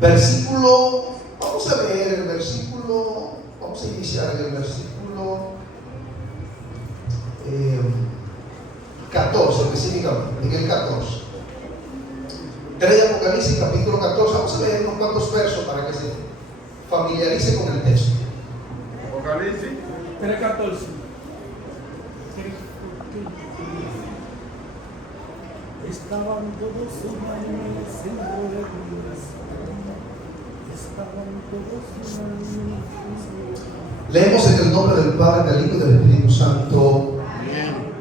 versículo, vamos a leer el versículo, vamos a iniciar en el versículo 14 específicamente, en el 14. 3 de Apocalipsis, capítulo 14. Vamos a leer unos cuantos versos para que se familiarice con el texto. Apocalipsis 3:14. Estaban todos unánimes en adoración. Estaban todos unánimes. Leemos en el nombre del Padre, del Hijo y del Espíritu Santo. Amén.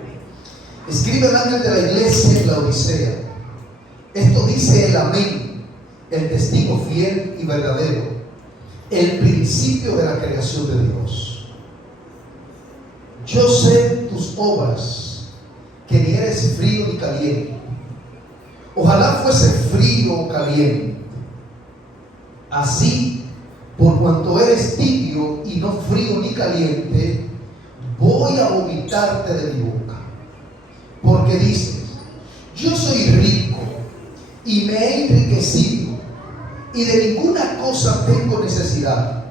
Escribe el ángel de la iglesia en la Odisea. Esto dice el Amén, el testigo fiel y verdadero, el principio de la creación de Dios. Yo sé tus obras, que ni eres frío ni caliente. Ojalá fuese frío o caliente. Así, por cuanto eres tibio y no frío ni caliente, voy a vomitarte de mi boca. Porque dices, yo soy rico y me he enriquecido y de ninguna cosa tengo necesidad,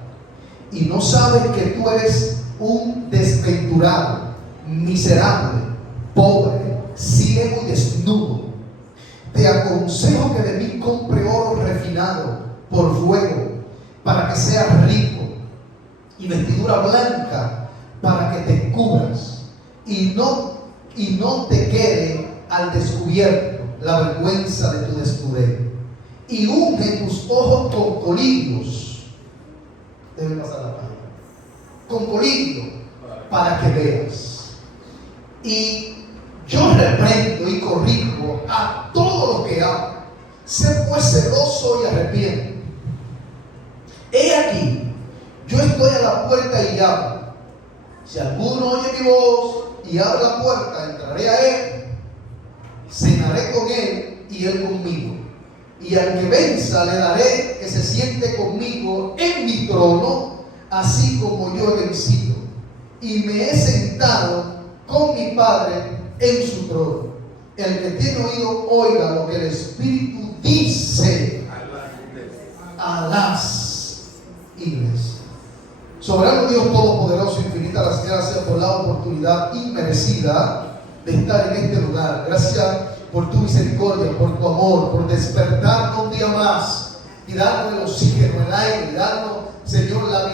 y no sabes que tú eres un desventurado, miserable, pobre, ciego y desnudo. Te aconsejo que de mí compre oro refinado por fuego, para que seas rico, y vestidura blanca para que te cubras, y no te quede al descubierto la vergüenza de tu desnudez. Y unge tus ojos con colirio. Debe pasar la página. Con colirio, para que veas. Y yo reprendo y corrijo a todo lo que hago. Sé pues celoso y arrepiente. He aquí, yo estoy a la puerta y llamo. Si alguno oye mi voz y abre la puerta, entraré a él, cenaré con él y él conmigo. Y al que venza le daré que se siente conmigo en mi trono, así como yo he vencido y me he sentado con mi Padre en su trono. El que tiene oído, oiga lo que el Espíritu dice a las iglesias. Soberano Dios Todopoderoso, infinitas las gracias por la oportunidad inmerecida de estar en este lugar. Gracias por tu misericordia, por tu amor, por despertarnos un día más y darnos el oxígeno, el aire, y darnos, Señor, la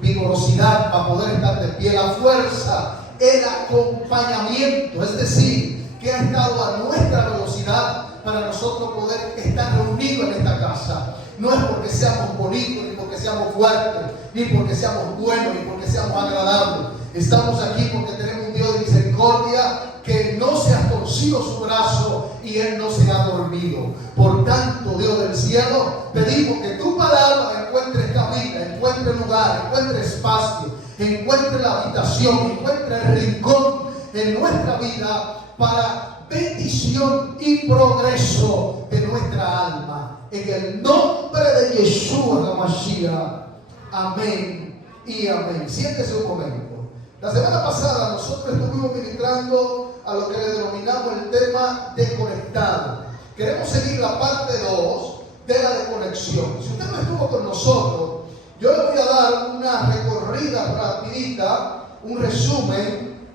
vigorosidad para poder estar de pie, la fuerza, el acompañamiento, es decir, que ha estado a nuestra velocidad para nosotros poder estar reunidos en esta casa. No es porque seamos bonitos, ni porque seamos fuertes, ni porque seamos buenos, ni porque seamos agradables. Estamos aquí porque tenemos un Dios de misericordia que no se ha torcido su brazo y Él no se ha dormido. Por tanto, Dios del cielo, pedimos que tu palabra encuentre cabida, encuentre lugar, encuentre espacio, encuentre la habitación, encuentre el rincón en nuestra vida para bendición y progreso de nuestra alma. En el nombre de Yeshua HaMashiach. Amén y amén. Siéntese un momento. La semana pasada nosotros estuvimos ministrando a lo que le denominamos el tema desconectado. Queremos seguir la parte 2 de la desconexión. Si usted no estuvo con nosotros, yo le voy a dar una recorrida rapidita, un resumen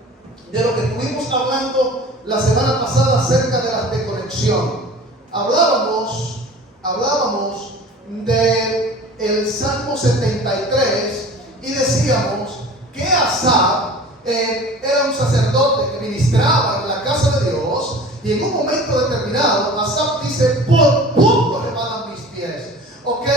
de lo que estuvimos hablando la semana pasada acerca de la desconexión. Hablábamos del Salmo 73 y decíamos que Asaf era un sacerdote que ministraba en la casa de Dios, y en un momento determinado Asaf dice: por poco resbalan mis pies. Ok,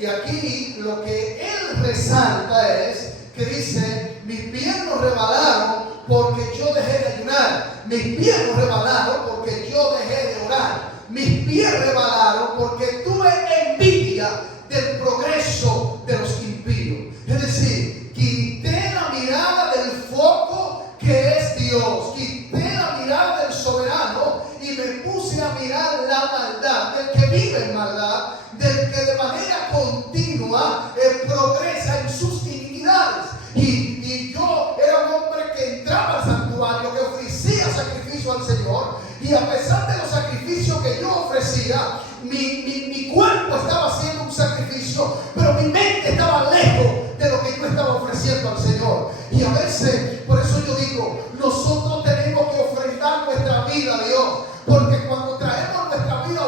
y aquí lo que él resalta es que dice: mis pies no resbalaron porque yo dejé de ayunar, mis pies no resbalaron porque yo dejé de orar, mis pies resbalaron porque tuve envidia del progreso de los impíos. Es decir, quité la mirada del foco que es Dios, quité la mirada del soberano y me puse a mirar la maldad del que vive en maldad, del que de manera continua progresa en sus iniquidades. Y yo era un hombre que entraba al santuario, que ofrecía sacrificio al Señor, y a pesar de los sacrificios que yo ofrecía, mi cuerpo estaba haciendo un sacrificio sacrificio, pero mi mente estaba lejos de lo que yo estaba ofreciendo al Señor. Y a veces, por eso yo digo, nosotros tenemos que ofrendar nuestra vida a Dios, porque cuando traemos nuestra vida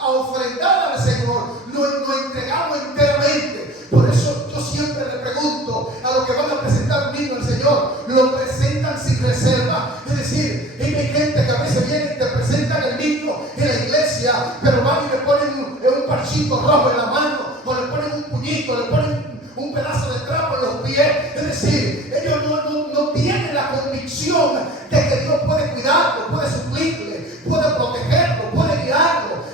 a ofrendar al Señor, nos entregamos enteramente. Por eso yo siempre le pregunto a los que van a presentar un niño al Señor, lo presentan sin reserva. Es decir, hay gente que a veces viene y te presentan el niño en la iglesia, pero van y le ponen un parchito rojo en la mano, o le ponen un puñito, le ponen un pedazo de trapo en los pies. Es decir, ellos no tienen la convicción de que Dios puede cuidarlo, puede suplirle, puede protegerlo, puede guiarlo.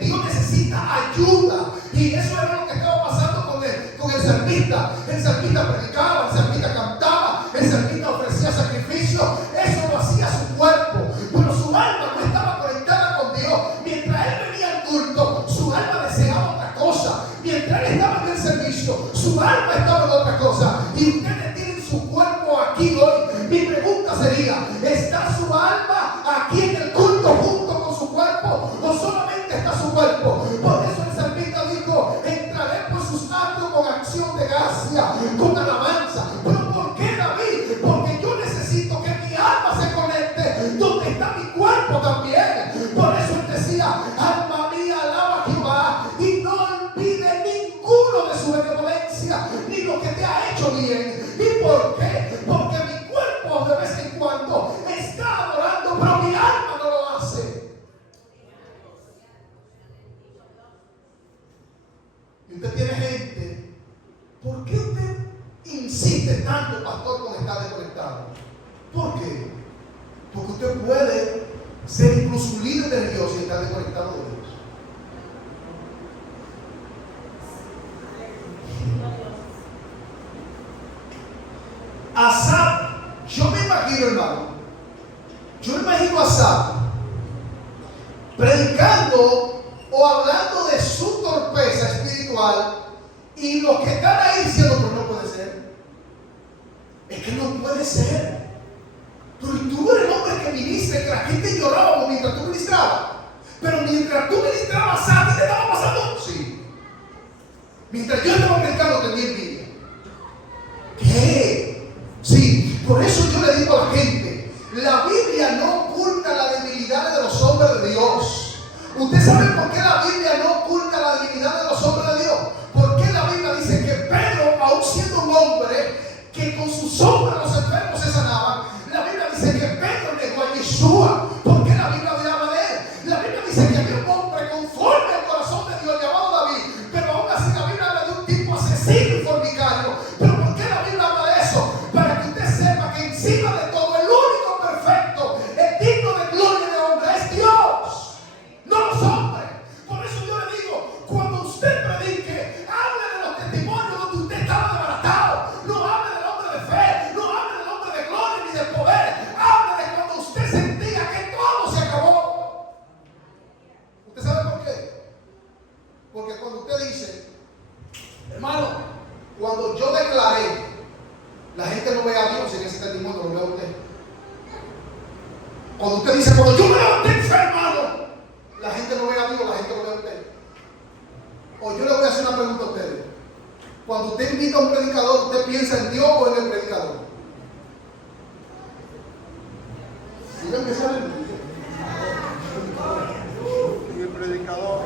Dios necesita ayuda. Y eso era lo que estaba pasando con el salmista. El salmista predicaba, el salmista cantaba, el salmista ofrecía sacrificio. Eso lo hacía su cuerpo, pero su alma no estaba conectada con Dios. Mientras él venía al culto, su alma deseaba otra cosa. Mientras él estaba en el servicio, su alma estaba en otra cosa. Y ustedes tienen su cuerpo aquí hoy. Mi pregunta sería, ¿está su alma aquí en el culto junto con su cuerpo, o solamente está su cuerpo? Por eso el salmista dijo: entraré por sus atrios con acción de gracia, con alabanza. ¿Pero por qué, David? Porque yo necesito que mi alma se conecte donde está mi cuerpo también. Por eso él decía: alma mía, alaba a Jehová, y no olvide ninguno de su benevolencia, ni lo que te ha hecho bien. ¿Y por qué? Porque mi cuerpo de vez en cuando está adorando, pero mi alma no lo hace. Y usted tiene gente. ¿Por qué usted insiste tanto, pastor, con estar desconectado? ¿Por qué? Porque usted puede ser incluso un líder de Dios y estar desconectado de Dios. Asaf, yo me imagino, hermano, a Asaf predicando o hablando de su torpeza espiritual, y los que están ahí diciendo: pero no puede ser, es que no puede ser. Pero tú eres el hombre que ministra, que la gente lloraba mientras tú ministrabas, pero mientras tú ministrabas, ¿a ti te estaba pasando? Sí. Mientras yo estaba predicando tenía envidia. ¿Qué? Sí, por eso yo le digo a la gente: la Biblia no oculta las debilidades de los hombres de Dios. ¿Usted sabe por qué la Biblia no oculta la debilidad de los hombres de Dios? Porque la Biblia dice que Pedro, aún siendo un hombre que con su sombra los enfermos se sanaban, la Biblia dice que Pedro negó a Yeshua. ¿Por qué la Biblia hablaba de él? La Biblia dice que había un hombre conforme al corazón de Dios llamado David, pero aún así la Biblia habla de un tipo asesino y fornicario. ¿Pero por qué la Biblia habla de eso? Para que usted sepa que encima de todo, el único perfecto, el digno de gloria y de honra es Dios, no los hombres. Por eso yo le digo, cuando usted predique, hable de los testimonios donde usted estaba desbaratado. No hable del hombre de fe, no hable del hombre de gloria ni de poder. Hable de cuando usted sentía que todo se acabó. ¿Usted sabe por qué? Porque cuando usted dice: hermano, cuando yo declaré, la gente no ve a Dios en ese testimonio, lo ve a usted. Cuando usted dice: cuando yo me levanté enfermado, la gente no ve a Dios, la gente lo ve a usted. O yo le voy a hacer una pregunta a ustedes: cuando usted invita a un predicador, ¿usted piensa en Dios o en el predicador? Digan que saben. Y el predicador.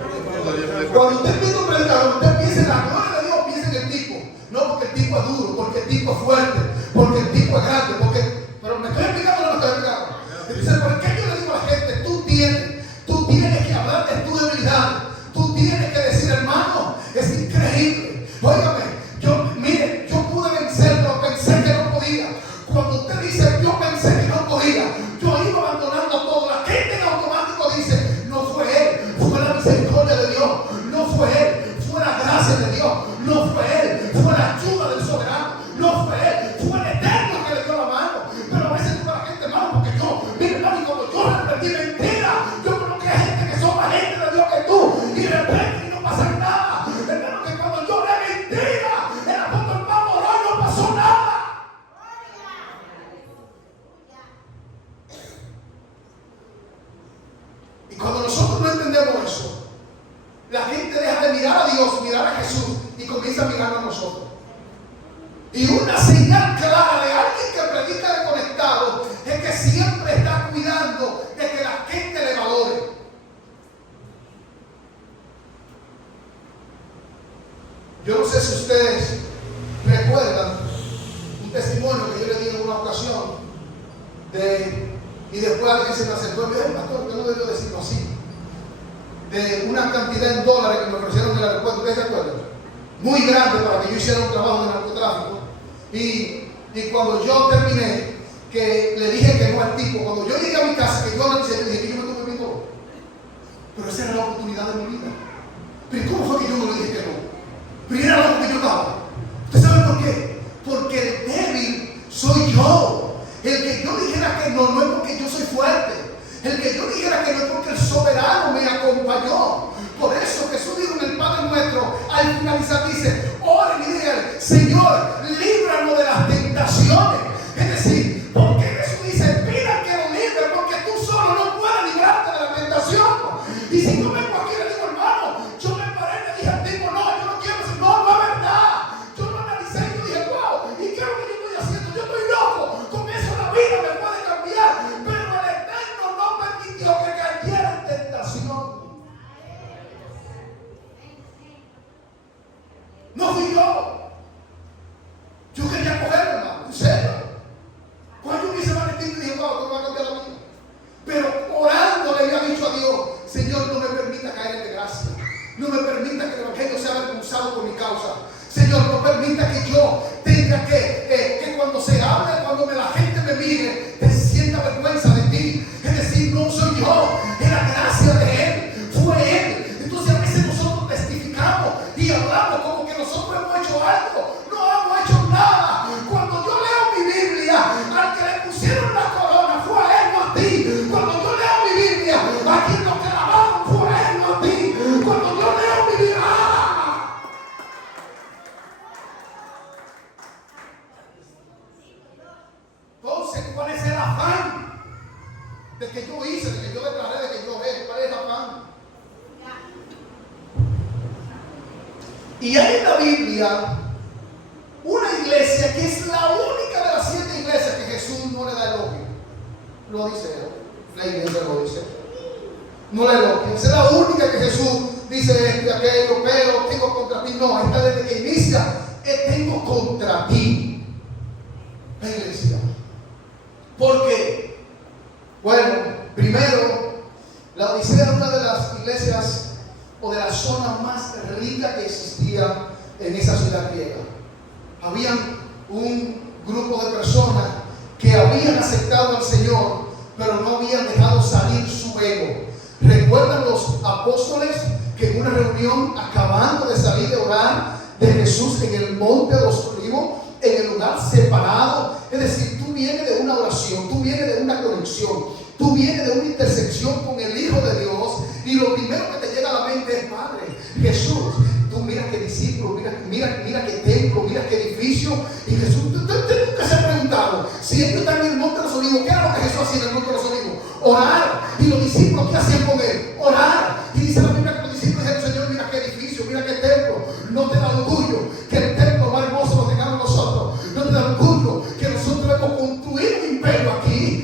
Cuando usted invita a un predicador, usted piensa en la gloria de Dios, piensa en el tipo. No porque el tipo es duro, porque el tipo es fuerte, porque el tipo es grande, pero me estoy explicando o no me estoy explicando. Entonces, ¿por qué yo le digo a la gente: tú tienes que hablar de tu debilidad? Tú tienes que decir: hermano, es increíble. Óigame, yo pude vencer, pero pensé que no podía. Cuando usted dice: yo pensé que no podía, yo iba abandonando todo, la gente en automático dice: no fue él, fue la misericordia de Dios, no fue él, fue la gracia de Dios, no fue él, fue la ayuda del soberano, no fue él, fue el eterno que le dio la mano. Pero a veces digo a la gente: hermano, porque yo, mire, hermano, y cuando yo reprendí mentira, yo creo que hay gente que son más gente de Dios que tú, y reprenden y no pasa nada. Hermano, que cuando yo le mentí, deja de mirar a Dios, mirar a Jesús y comienza a mirar a nosotros. Y una señal clara de alguien que predica desconectado es que siempre está cuidando de que la gente le valore. Yo no sé si ustedes recuerdan un testimonio que yo le di en una ocasión y después alguien se me acercó y me dijo: pastor, que no debió decirlo así, de una cantidad en dólares que me ofrecieron en el aeropuerto. ¿Ustedes se acuerdan? Muy grande para que yo hiciera un trabajo de narcotráfico. Y cuando yo terminé, que le dije que no al tipo, cuando yo llegué a mi casa, que yo le dije que yo me estuve viendo, pero esa era la oportunidad de mi vida. Pero ¿cómo fue que yo me lo dije que no? Pero era lo que yo daba. ¿Usted sabe por qué? Porque el débil soy yo. El que yo dijera que no, no es porque yo soy fuerte. El que yo dijera que no es porque el soberano me acompañó. Por eso Jesús dijo en el Padre Nuestro, al finalizar dice: oren y digan: Señor, líbranos de las tentaciones. Es decir, porque Jesús dice: pida que lo libre, porque tú solo no puedes librarte de la tentación. Y si yo vengo aquí y le digo: hermano, yo me paré y le dije al tipo: no, yo no quiero decir, no es verdad. Yo lo analicé y yo dije: wow, ¿y qué es lo que yo estoy haciendo? Yo estoy loco. Con eso la vida me puede cambiar. Pero el Eterno no permitió que cayera en tentación. No fui yo. Yo quería cogerlo, hermano, en serio. Cuando yo hice Valentín, dije: wow, ¿cómo va a cambiar la vida? Pero orando le había dicho a Dios: Señor, no me permita caer en desgracia. No me permita que el evangelio sea avergonzado por mi causa. Señor, no permita que yo tenga que cuando se hable, cuando la gente me mire, te sienta vergüenza de ti. Es decir, no soy yo, es la gracia de Él, fue Él. Entonces a veces nosotros testificamos y hablamos como que nosotros hemos hecho algo. No hemos hecho nada. Cuando yo leo mi Biblia, al que le pusieron la corona fue a Él, no a ti. Cuando yo leo mi Biblia, a quien lo clavaron fue a Él, no a ti. Cuando yo leo mi Biblia, entonces, ¿cuál es el afán de que yo hice, de que yo declaré, de que yo ve? ¿Cuál es el afán? Y hay en la Biblia una iglesia que es la única de las 7 iglesias que Jesús no le da elogio. Lo dice él, la iglesia lo dice. No le elogia. Esa es la única que Jesús dice esto y aquello, pero tengo contra ti. No, esta desde que inicia, tengo contra ti. La iglesia. ¿Por qué? Bueno, primero, la Odisea era una de las iglesias o de las zonas más ricas que existía en esa ciudad griega. Había un grupo de personas que habían aceptado al Señor, pero no habían dejado salir su ego. ¿Recuerdan los apóstoles que en una reunión, acabando de salir de orar de Jesús en el monte de los olivos, en el lugar separado? Es decir, tú vienes de una oración, tú vienes de una conexión, tú vienes de una intersección con el Hijo de Dios, y lo primero que te llega a la mente es: Padre, Jesús, tú mira qué discípulo, mira qué templo, mira qué edificio. Y Jesús, ¿tú nunca se ha preguntado si ellos están en el monte de los olivos? ¿Qué era lo que Jesús hacía en el monte de los olivos? Orar. Y los discípulos, ¿qué hacían con él? Orar. Y dice la Biblia que los discípulos dijeron: Señor, mira qué edificio, mira qué templo. No te da orgullo que el templo más hermoso lo tengamos nosotros. No te da orgullo que nosotros hemos construido un imperio aquí.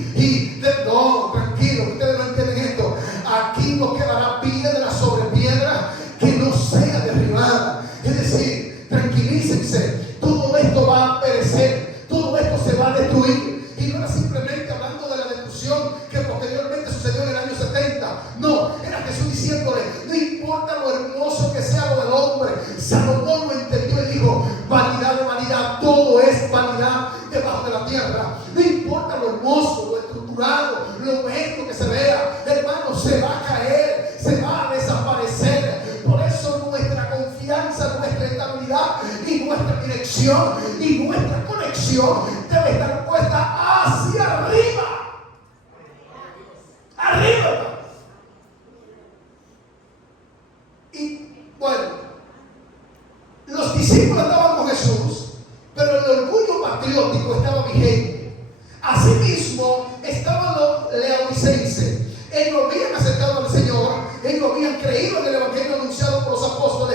No, tranquilo, ustedes no entienden esto. Aquí no quedará piedra sobre piedra que no sea derribada. Es decir, tranquilícense, todo esto va a perecer, todo esto se va a destruir. Y no era simplemente hablando de la destrucción que posteriormente sucedió en el año 70. No, era Jesús diciéndole: no importa lo hermoso que sea lo del hombre. Salomón lo entendió y dijo: vanidad de vanidad, todo es vanidad debajo de la tierra. No importa lo hermoso, lo estructurado, lo bello que se vea, hermano, se va a caer, se va a desaparecer. Por eso nuestra confianza, nuestra estabilidad y nuestra dirección y nuestra conexión debe estar puesta hacia arriba. Arriba. Y bueno, los discípulos estaban con Jesús, pero el orgullo patriótico estaba vigente. Asimismo, estaban los laodicenses. Ellos habían aceptado al Señor, ellos habían creído en el evangelio anunciado por los apóstoles,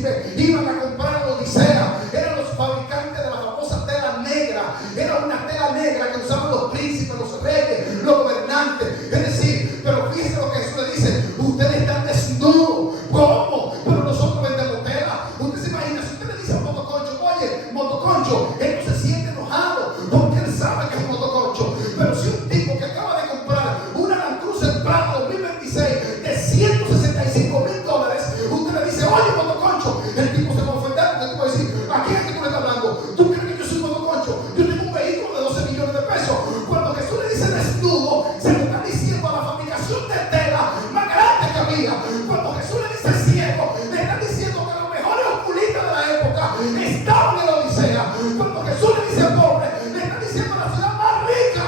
príncipes iban a comprar la Odisea. Eran los fabricantes de la famosa tela negra. Era una tela negra que usaban los príncipes, los reyes, los gobernantes. Es decir, pero fíjense lo que Jesús le dice: ustedes están desnudos. ¿Cómo? Pero nosotros vendemos tela. Usted se imagina, si usted le dice a un motoconcho: oye, motoconcho, él no se siente enojado porque él sabe que es un motoconcho. Pero si un tipo que acaba de comprar una Land Cruiser Prado 2026 de $165,000, usted le dice: oye, motoconcho, el tipo se va a ofender. El tipo va a decir: ¿a quién es que tú le estás hablando? ¿Tú crees que yo soy un motoconcho? Yo tengo un vehículo de 12 millones de pesos. Cuando Jesús le dice desnudo, se le está diciendo a la fabricación de tela más grande que había. Cuando Jesús le dice ciego, le está diciendo que los mejores oculistas de la época estaban en la Odisea. Cuando Jesús le dice pobre, le está diciendo la ciudad más rica.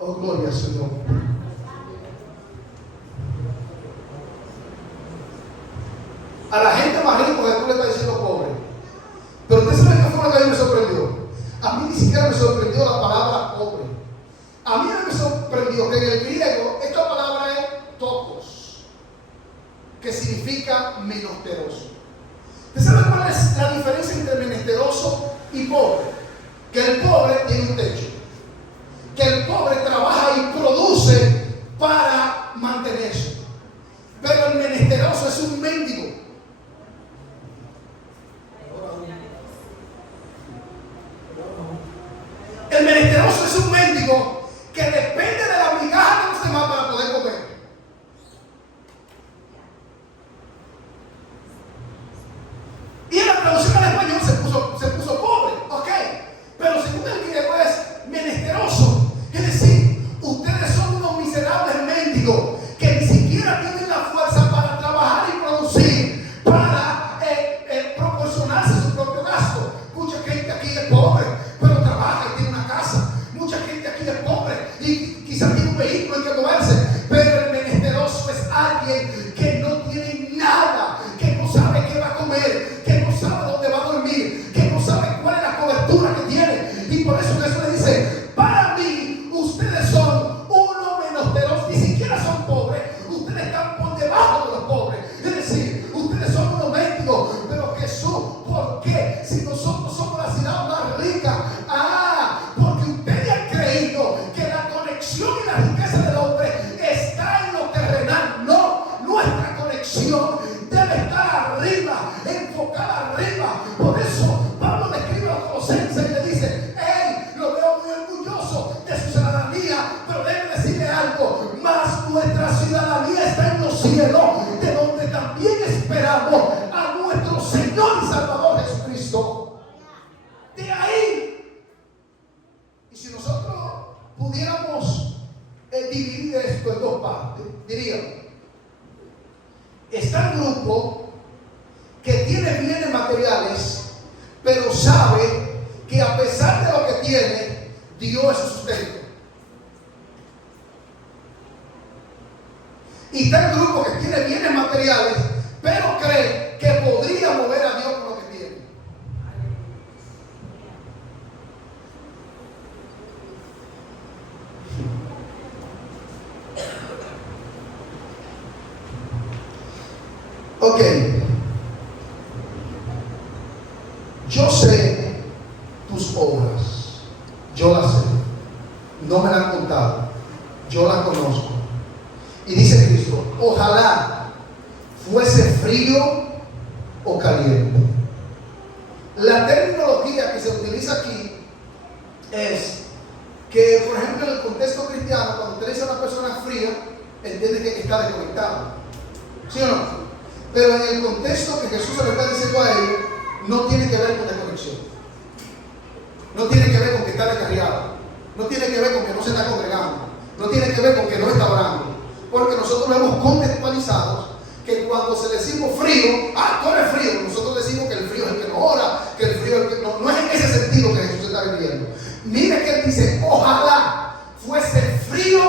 Oh, gloria al Señor. A la gente más rica que tú le estás diciendo pobre. Pero usted sabe qué fue lo que a mí me sorprendió. A mí ni siquiera me sorprendió la palabra pobre. A mí me sorprendió que en el griego esta palabra es tokos, que significa menesteroso. ¿Usted sabe cuál es la diferencia entre menesteroso y pobre? Que el pobre tiene un techo, que el pobre trabaja y produce para mantenerse, pero el menesteroso es un mendigo. El menesteroso es un mendigo que depende de la migaja de los demás para poder comer. Y en la traducción al español se puso pobre, ok. Pero según el griego es menesteroso. Es decir, ustedes son unos miserables mendigos que ni siquiera tienen la fuerza para trabajar y producir, para proporcionarse su propio gasto. Mucha gente aquí es pobre, pero trabaja y tiene una casa. Mucha gente aquí es pobre y quizás tiene un vehículo en que moverse, pero el menesteroso es alguien que no tiene nada, que no sabe qué va a comer, que no sabe dónde va a dormir, que no sabe cuál es la cobertura que tiene. Y por eso Jesús le dice: para mí ustedes son unos menesterosos, ni siquiera son pobres, ustedes están por debajo de los pobres. Es decir, ustedes son unos mendigos. Pero Jesús, ¿por qué? Si nosotros somos la ciudad más rica. Porque ustedes han creído que la conexión y la riqueza del hombre está en lo terrenal. No, nuestra conexión debe estar arriba, enfocada arriba. Por eso Pablo le escribe a los Colosenses y le dice: hey, lo veo muy orgulloso de su ciudadanía, pero déjeme decirle algo más: nuestra ciudadanía está en los cielos, de donde también esperamos a nuestro Señor y Salvador Jesucristo. De ahí. Y si nosotros pudiéramos dividir esto en dos partes, diríamos: está el grupo que tiene bienes materiales, pero sabe que a pesar de lo que tiene, Dios es su sustento. Y está el grupo que tiene bienes materiales, pero cree que podría mover a Dios con lo que tiene. Ok, yo sé tus obras, yo las sé, no me las han contado, yo las conozco. Y dice Cristo: ojalá fuese frío o caliente. La terminología que se utiliza aquí es que, por ejemplo, en el contexto cristiano, cuando usted dice a una persona fría, entiende que está desconectado, ¿sí o no? Pero en el contexto que Jesús se le está diciendo a ellos, no tiene que ver con desconexión, no tiene que ver con que está descarriado, no tiene que ver con que no se está congregando, no tiene que ver con que no está orando, porque nosotros lo hemos contextualizado que cuando se decimos frío, tú eres frío, nosotros decimos que el frío es el que no ora, que el frío es el que no es en ese sentido que Jesús está viviendo. Mire que él dice: ojalá fuese frío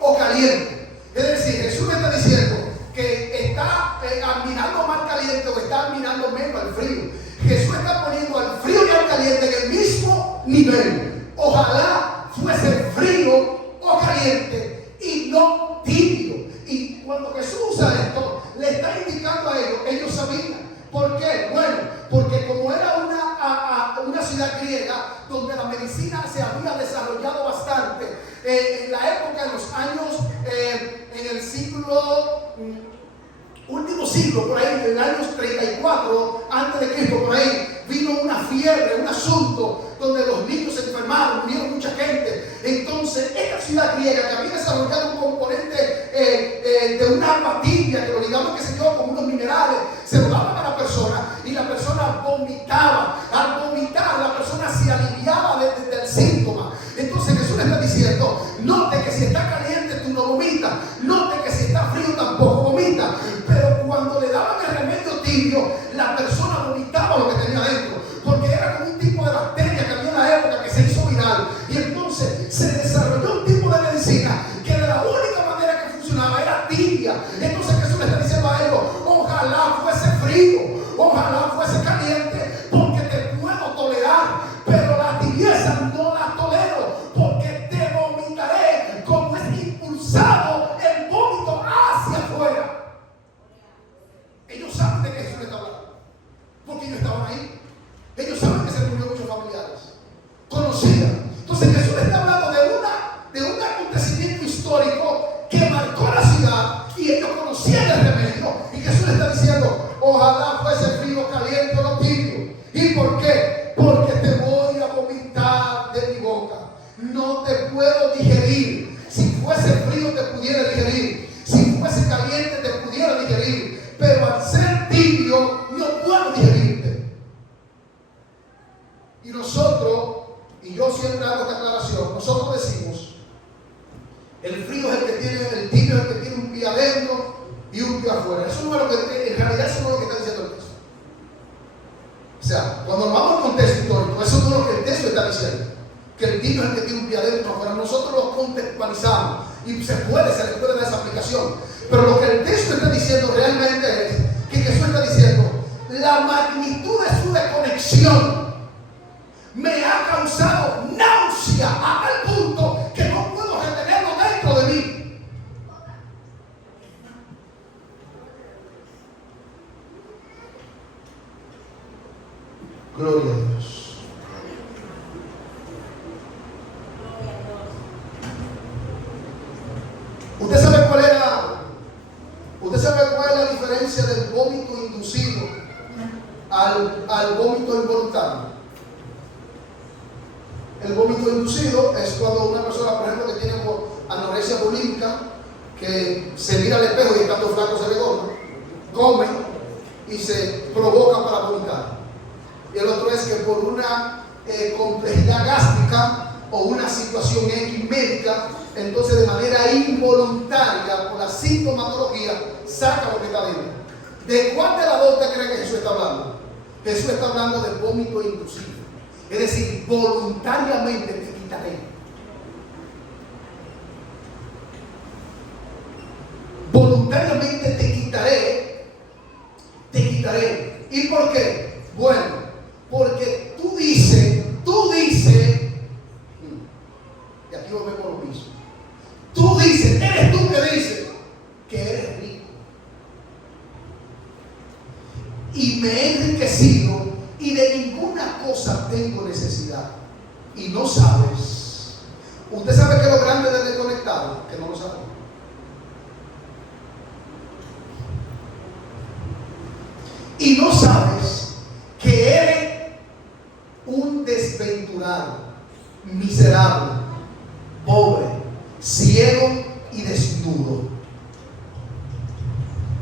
o caliente. Es decir, Jesús me está diciendo que está admirando más caliente o está admirando menos al frío. Jesús está poniendo al frío y al caliente en el mismo nivel. Ojalá fuese frío o caliente y no siglos, por ahí en el año 34 antes de Cristo, por ahí vino una fiebre, un asunto donde los niños se enfermaron, murieron mucha gente. Entonces esta ciudad griega, que había desarrollado un componente de una agua tibia, que lo digamos que se dio con unos minerales, se lo daban a la persona y la persona vomitaba. Al vomitar la persona se aliviaba del síntoma. Entonces Jesús le está diciendo, note que si está caliente tú no vomitas, note que si está frío tampoco vomitas. Pero cuando le daban el remedio tibio, la persona vomitaba lo que tenía dentro, porque era como un tipo de bacteria que había en la época que se hizo viral. Y entonces se desarrolló un tipo de medicina que de la única manera que funcionaba era tibia. Entonces Jesús le está diciendo a ellos, ojalá fuese frío, ojalá fuese caliente, porque te puedo tolerar, pero la tibieza no la tolero, porque te vomitaré como es impulsado el vómito hacia afuera. Ellos saben de qué Jesús está hablando, porque ellos estaban ahí. Ellos saben que se murieron muchos familiares, conocían. Entonces Jesús está hablando de un acontecimiento histórico que marcó la ciudad y ellos conocían el remedio. Y Jesús le está diciendo, ojalá fuese frío, caliente o no tibio. ¿Y por qué? Porque te voy a vomitar de mi boca. No te puedo digerir. Si fuese frío te pudiera digerir. Si fuese caliente te pudiera digerir. Pero al ser tibio no puedo digerirte. Y nosotros, y yo siempre hago esta aclaración, nosotros decimos, el frío es el que tiene, el tibio es el que tiene un pie adentro y un pie afuera. Eso no es lo que, en realidad eso no es lo que está diciendo el texto. O sea, cuando nos vamos al contexto histórico, eso no es lo que el texto está diciendo, que el tibio es el que tiene un pie adentro y afuera. Nosotros lo contextualizamos y se le puede dar esa aplicación. Pero lo que el texto está diciendo realmente es que Jesús está diciendo, la magnitud de su desconexión me ha causado náusea a tal punto que no puedo retenerlo dentro de mí. Gloria a Dios. ¿Usted sabe cuál es la diferencia del vómito inducido al vómito involuntario? El vómito inducido es cuando una persona, por ejemplo, que tiene anorexia bulímica, que se mira al espejo y estando flaco se le gorda, come y se provoca para vomitar. Y el otro es que por una complejidad gástrica o una situación X médica, entonces de manera involuntaria, por la sintomatología, saca lo que está dentro. ¿De cuál de las dos usted cree que Jesús está hablando? Jesús está hablando del vómito inducido. Es decir, voluntariamente te quitaré. Voluntariamente te quitaré. ¿Y por qué? Bueno, porque tú dices, y aquí volvemos por lo mismo. Tú dices, eres tú que dices que eres rico. Y me he enriquecido y de ninguna cosa tengo necesidad. Y no sabes. ¿Usted sabe que lo grande del desconectado? Que no lo sabe. Y no sabes que eres un desventurado, miserable, pobre, ciego y desnudo.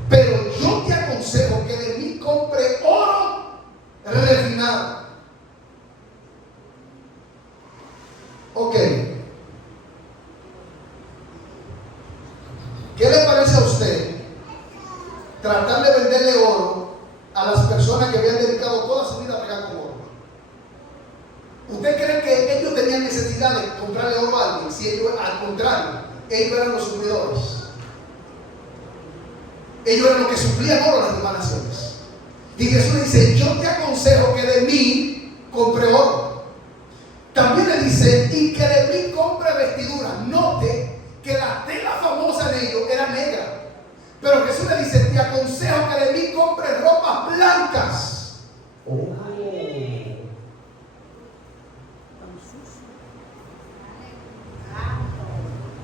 Pero yo te aconsejo que de mí compre oro refinado. Ok. ¿Qué le parece a usted tratar de venderle oro a las personas que habían dedicado toda su vida a pegar con oro? ¿Usted cree que ellos tenían necesidad de comprarle oro a alguien? Si ellos, al contrario, ellos eran los suplidores. Ellos eran los que suplían oro a las demás naciones. Y Jesús le dice, yo te aconsejo que de mí compre oro. También le dice, y que de mí compre vestiduras. Note que la tela famosa de ellos era negra. Pero Jesús le dice, te aconsejo que de mí compre ropas blancas. Oh.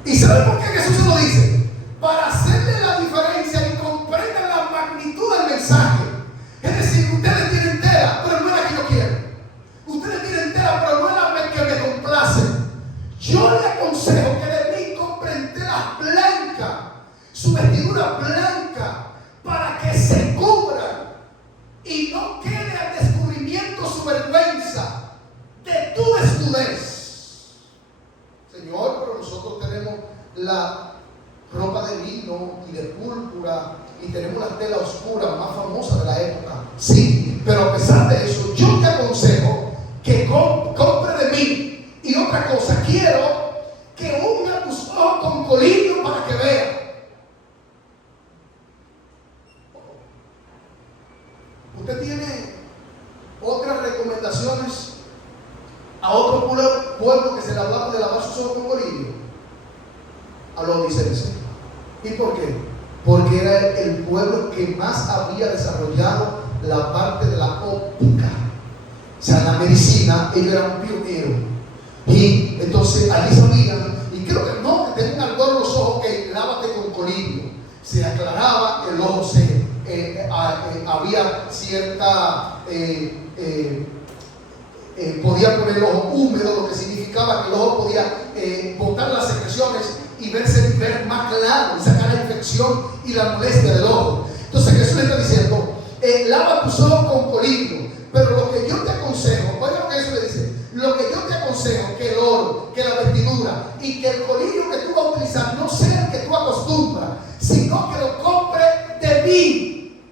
¿Y sabe por qué Jesús se lo dice? Para hacerle la diferencia y comprender la magnitud blanca, para que se cubran y no quede al descubrimiento su vergüenza de tu desnudez. Señor, pero nosotros tenemos la ropa de lino y de púrpura y tenemos la tela oscura más famosa de la época. Sí, pero a pesar de eso, yo te aconsejo que compre de mí. Y otra cosa, quiero que unga tus ojos con colirio para que veas. Usted tiene otras recomendaciones a otro pueblo que se le hablaba de lavar sus ojos con colirio. A los odicenses. ¿Y por qué? Porque era el pueblo que más había desarrollado la parte de la óptica. O sea, la medicina, ellos eran pioneros. Y entonces allí sabían, y creo que no, que tenía un ardor en los ojos, que lávate con colirio. Se aclaraba el ojo, había cierta, podía poner el ojo húmedo, lo que significaba que el ojo podía botar las secreciones y ver más claro, y sacar la infección y la molestia del ojo. Entonces Jesús le está diciendo, lava tus ojos con colirio, pero lo que yo te aconsejo, oiga lo que Jesús le dice, lo que yo te aconsejo, que el oro, que la vestidura y que el colirio que tú vas a utilizar no sea el que tú acostumbras, sino que lo compres de mí.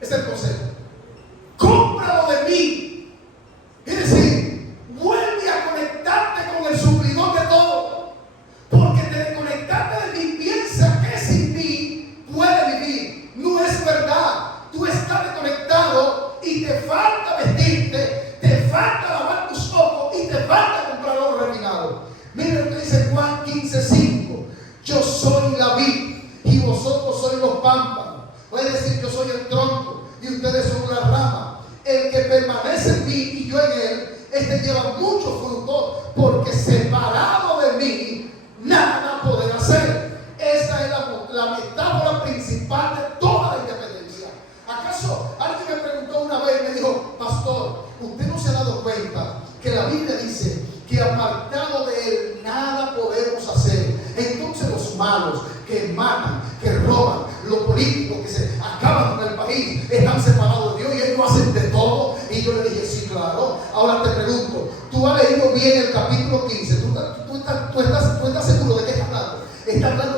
Ese es el consejo. Cómpralo de mí. Es decir, vuelve a conectarte con el suplidor de todo. Porque te desconectaste de mí, piensa que sin mí puede vivir. No es verdad. Tú estás desconectado y te falta vestirte, te falta lavar tus ojos y te falta comprar oro refinado. Mira lo que dice Juan 15:5. Yo soy la vid y vosotros sois los pámpanos. Puede decir, yo soy el tronco y ustedes son la rama. El que permanece en mí y yo en él, este lleva mucho fruto, porque separado de mí nada podrá hacer. Esta es la metáfora principal de toda la independencia. ¿Acaso alguien me preguntó una vez y me dijo, pastor, usted no se ha dado cuenta que la Biblia dice que apartado de él nada podemos hacer? Entonces los malos que matan, que roban, los políticos que se acaban con el país, están separados de Dios y ellos hacen de todo. Y yo le dije, sí, claro. Ahora te pregunto, ¿tú has leído bien el capítulo 15? ¿Tú estás seguro de qué está hablando? Está hablando